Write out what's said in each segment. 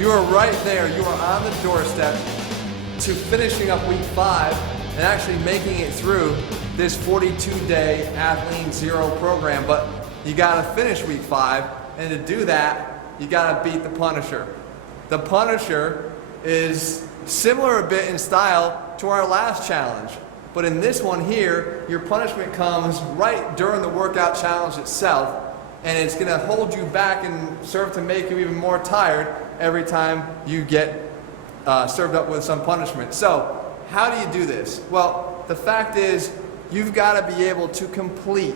You are right there. You are on the doorstep to finishing up week 5 and actually making it through this 42-day Athlean Zero program. But you gotta finish week 5, and to do that, you gotta beat the Punisher. The Punisher is similar a bit in style to our last challenge, but in this one here, your punishment comes right during the workout challenge itself, and it's gonna hold you back and serve to make you even more tired every time you get served up with some punishment. So, how do you do this? Well, the fact is, you've gotta be able to complete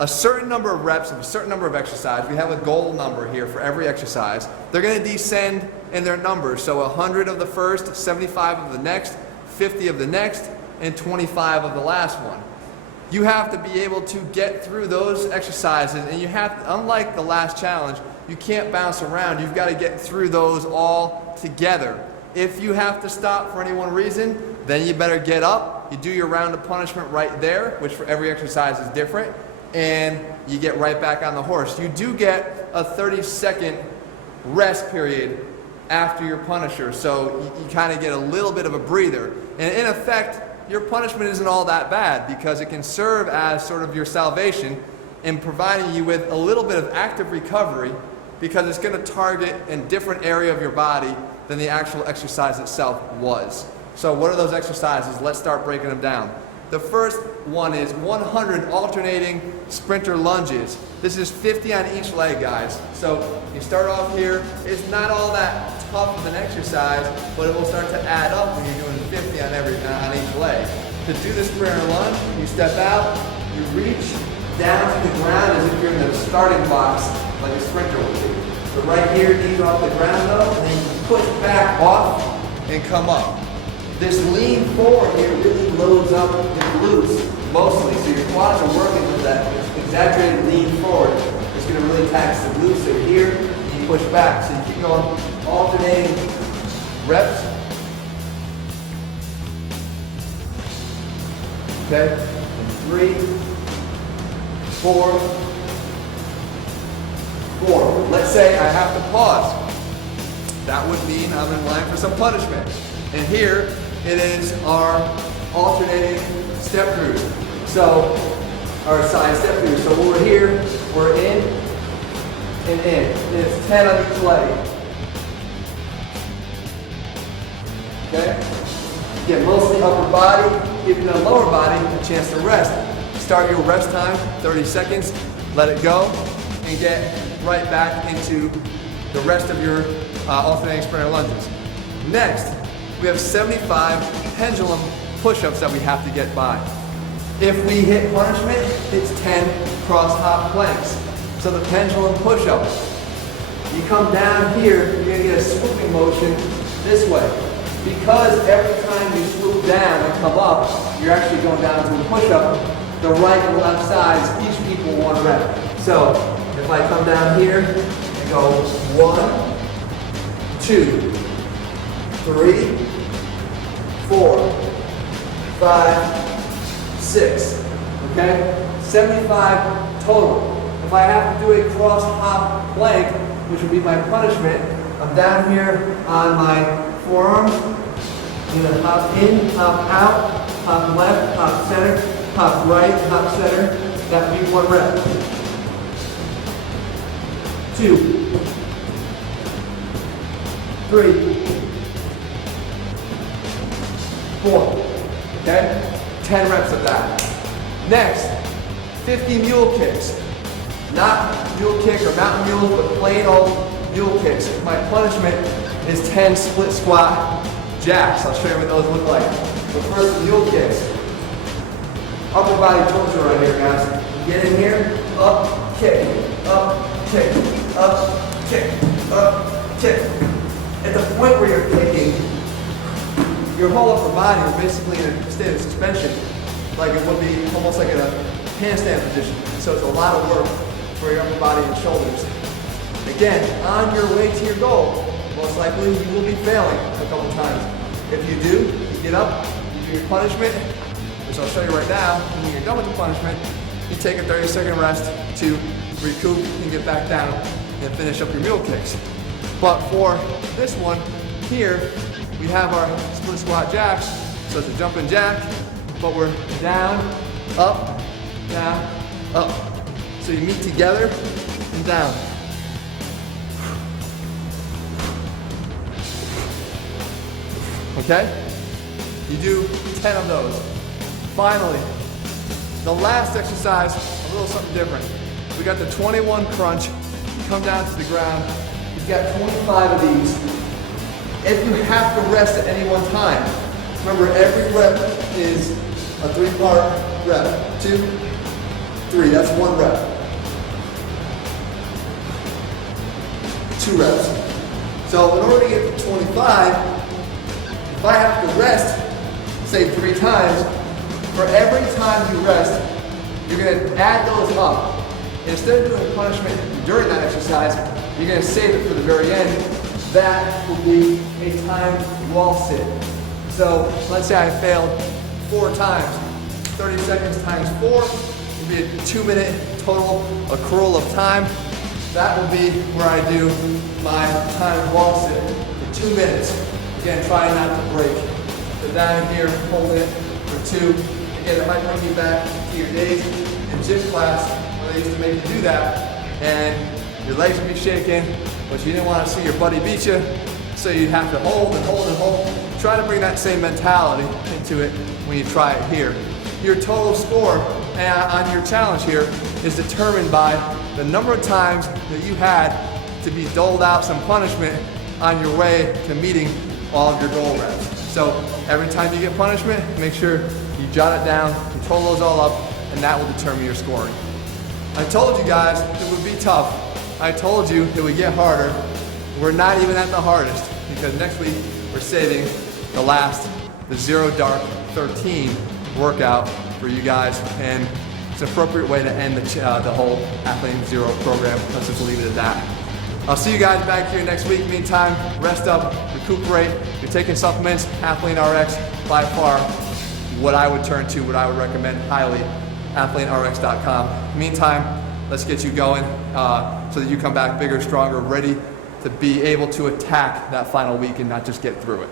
a certain number of reps of a certain number of exercises. We have a goal number here for every exercise. They're going to descend in their numbers. So 100 of the first, 75 of the next, 50 of the next, and 25 of the last one. You have to be able to get through those exercises, and you have to, unlike the last challenge, you can't bounce around. You've got to get through those all together. If you have to stop for any one reason, then you better get up. You do your round of punishment right there, which for every exercise is different, and you get right back on the horse. You do get a 30-second rest period after your Punisher, so you kind of get a little bit of a breather. And in effect, your punishment isn't all that bad because it can serve as sort of your salvation in providing you with a little bit of active recovery, because it's going to target a different area of your body than the actual exercise itself was. So what are those exercises? Let's start breaking them down. The first one is 100 alternating sprinter lunges. This is 50 on each leg, guys. So you start off here. It's not all that tough of an exercise, but it will start to add up when you're doing 50 on each leg. To do the sprinter lunge, you step out, you reach down to the ground as if you're in the starting blocks like a sprinter would do. So right here, knees off the ground though, and then you push back off and come up. This lean forward here really loads up your glutes mostly, so your quads are working with that exaggerated lean forward. It's going to really tax the glutes. So here, you push back. So you keep going, alternating reps. Okay, and 3, 4, 4. Let's say I have to pause. That would mean I'm in line for some punishment. And here it is our alternating step throughs. So, our side step throughs. So when we're here, we're in and in. And it's 10 on each leg. Okay? Get mostly upper body, giving the lower body a chance to rest. Start your rest time, 30 seconds, let it go, and get right back into the rest of your alternating sprinter lunges. Next, we have 75 pendulum push-ups that we have to get by. If we hit punishment, it's 10 cross-hop planks. So the pendulum push-up. You come down here, you're going to get a swooping motion this way. Because every time you swoop down and come up, you're actually going down to a push-up, the right and left sides each equal 1 rep. So if I come down here and go 1, 2, 3, 4, 5, 6, okay? 75 total. If I have to do a cross hop plank, which would be my punishment, I'm down here on my forearms. I'm gonna hop in, hop out, hop left, hop center, hop right, hop center. That would be 1 rep. 2, 3, 4, okay? 10 reps of that. Next, 50 mule kicks. Not mule kick or mountain mules, but plain old mule kicks. My punishment is 10 split squat jacks. I'll show you what those look like. But first, the mule kicks. Upper body torsion right here, guys. Get in here, up, kick, up, kick, up, kick, up, kick. At the point where you're kicking, your whole upper body is basically in a state of suspension, like it would be almost like in a handstand position. So it's a lot of work for your upper body and shoulders. Again, on your way to your goal, most likely you will be failing a couple times. If you do, you get up, you do your punishment, which I'll show you right now. And when you're done with the punishment, you take a 30-second rest to recoup and get back down and finish up your mule kicks. But for this one here, we have our split squat jacks. So it's a jumping jack, but we're down, up, up. So you meet together and down. Okay? You do 10 of those. Finally, the last exercise, a little something different. We got the 21 crunch. You come down to the ground. You've got 25 of these. If you have to rest at any one time, remember every rep is a 3-part rep. 2, 3, that's 1 rep. 2 reps. So in order to get to 25, if I have to rest, say 3 times, for every time you rest, you're gonna add those up. Instead of doing punishment during that exercise, you're gonna save it for the very end. That will be a timed wall sit. So let's say I failed 4 times. 30 seconds times 4 will be a 2-minute total accrual of time. That will be where I do my timed wall sit for 2 minutes. Again, try not to break. So down here, holding it for 2. Again, it might bring you back to your days in gym class where they used to make you do that, and your legs would be shaking, but you didn't want to see your buddy beat you, so you'd have to hold and hold and hold. Try to bring that same mentality into it when you try it here. Your total score on your challenge here is determined by the number of times that you had to be doled out some punishment on your way to meeting all of your goal reps. So every time you get punishment, make sure you jot it down, you total those all up, and that will determine your scoring. I told you guys it would be tough. I told you it would get harder. We're not even at the hardest, because next week we're saving the Zero Dark 13 workout for you guys, and it's an appropriate way to end the whole Athlean Zero program. Let's just leave it at that. I'll see you guys back here next week. Meantime, rest up, recuperate. If you're taking supplements, Athlean RX, by far, what I would turn to, what I would recommend highly, athleanrx.com. Meantime, let's get you going so that you come back bigger, stronger, ready to be able to attack that final week and not just get through it.